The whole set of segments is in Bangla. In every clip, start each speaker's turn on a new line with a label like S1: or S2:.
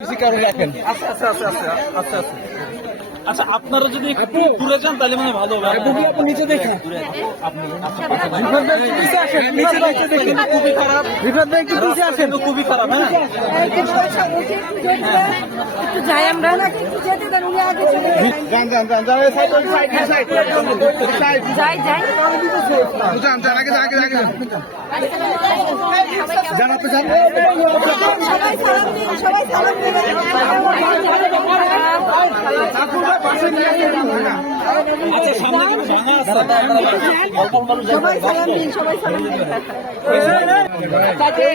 S1: আচ্ছা আচ্ছা আচ্ছা আচ্ছা আচ্ছা আচ্ছা আচ্ছা আপনারা যদি একটু দূরে যান তাহলে মানে ভালো হবে।
S2: আপনি নিচে দেখেন?
S1: খুবই খারাপ।
S2: রিফাত ভাই একটু নিচে আসেন
S1: কিন্তু খুবই খারাপ হ্যাঁ?
S3: যাই আমরা। নাকি যেতে দেন উনি আগে যান।
S2: যান যান যান যান। Side side side side.
S3: যাই যাই।
S2: যান যান আগে আগে আগে যান আপনি যান।
S3: সবাই সালাম দিন। সবাই সালাম
S1: আচ্ছা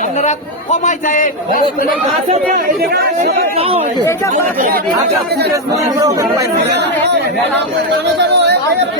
S1: আপনারা কমাই যায় আচ্ছা ঠিক আছে
S3: বামে না বামে না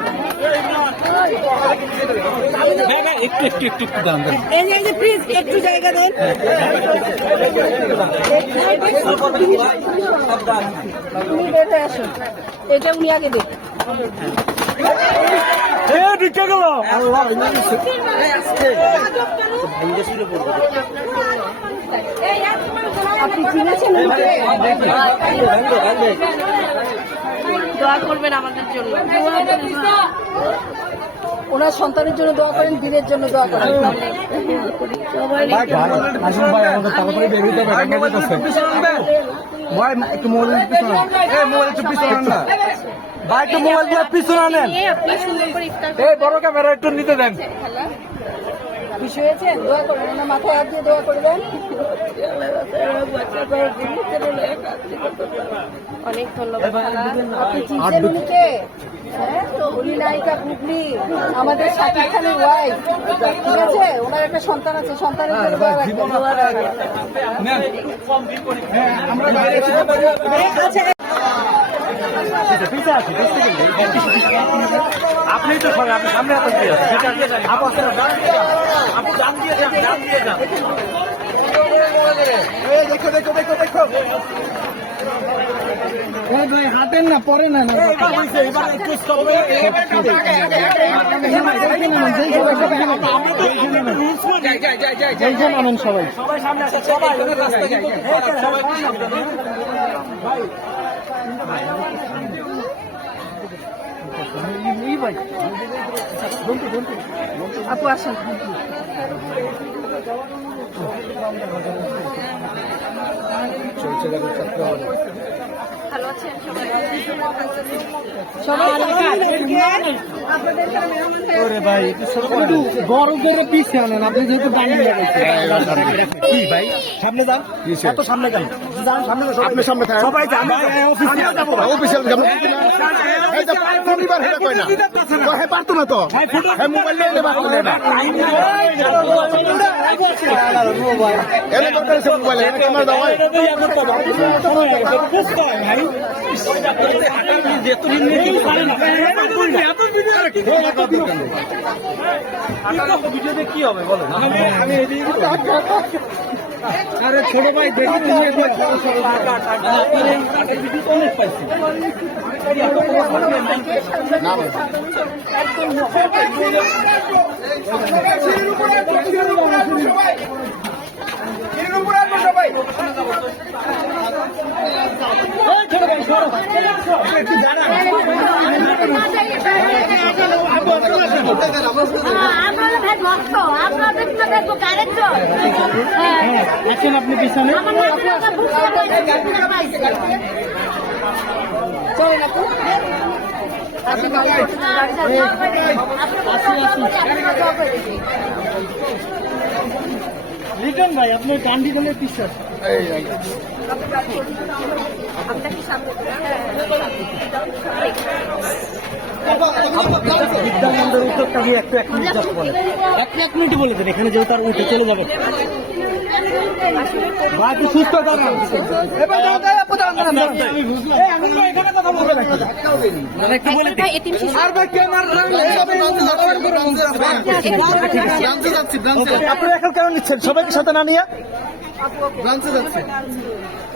S1: একটু একটু একটু একটু একটু দাম
S3: এই যে প্লিজ একটু জায়গা দেন। তুমি বেটে আসো। এটা উনি আগে দেন আপনি চিনেছেন? দোয়া করবেন আমাদের জন্য। ওনার সন্তানের জন্য দোয়া করেন দিনের জন্য দোয়া করেন।
S2: একটু মোবাইল পিছনে না ভাই একটু মোবাইল দিয়ে পিছনে আনেন। এই বড় ক্যামেরা একটু নিতে দেন।
S3: খুশি হয়েছেন দোয়া করবেন ওনার মাথায় হাত দিয়ে দোয়া করবেন অনেক ধন্যবাদ। আপনি চিনছেন উনিকে হ্যাঁ উনি নায়িকা পুগলি আমাদের শাকিব খানের ওয়াইফ ঠিক আছে? ওনার একটা সন্তান আছে সন্তানের জন্য
S2: আমরা বাইরে
S3: আচ্ছা
S1: আপনি তো সঙ্গে আপনি সামনে আপনি দিয়ে আপনি দাম দিয়ে যান দাম দিয়ে যান
S2: দেখো দেখো দেখো দেখো। হাতেন না পরে না আনেন সবাই
S1: সবাই সামনে আসে সবাই রাস্তা কিন্তু সবাই
S2: এই ভাই
S3: আপু আসেন
S2: ভাই সামনে যান। এত সামনে যান যান সামনে আপনি সামনে থাকেন। সবাই যান। অফিসিয়াল পরিবার হেলে কই না হে পারতো না তো হে মোবাইল নিয়ে নেবা কোনে না এনে দরকার আছে মোবাইল এনে ক্যামেরা দাও ভাই
S1: কি হবে বলো
S2: আরে ছোট ভাই দেখি
S4: আপনারা ভাই ভক্ত
S2: এখন আপনি পিছনে?
S4: আমার মাঝে আমার বুঝতে পারছি
S3: চলেন আপু। আসি ভালো
S2: রিটার্ন ভাই আপনি ডান্ডি গলে পিছনে এই এই।
S3: আপনাকে সামনে।
S2: বিদ্যানন্দের উত্তরটা আমি একটু এক মিনিট জাস্ট বলেন। একটু এক মিনিট বলে দেন এখানে যেহেতু আর উঠে চলে বাকি সুস্থ এখানে কথা বলব নাকি? দাদা, একটু বলে দিন। আর ভাই কেউ না। দাঁড়ালে এইভাবে Okay, আপনারা এখন কেন নিচ্ছেন? সবাইকে সাথে না নিয়ে?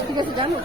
S3: ঠিক আছে জানো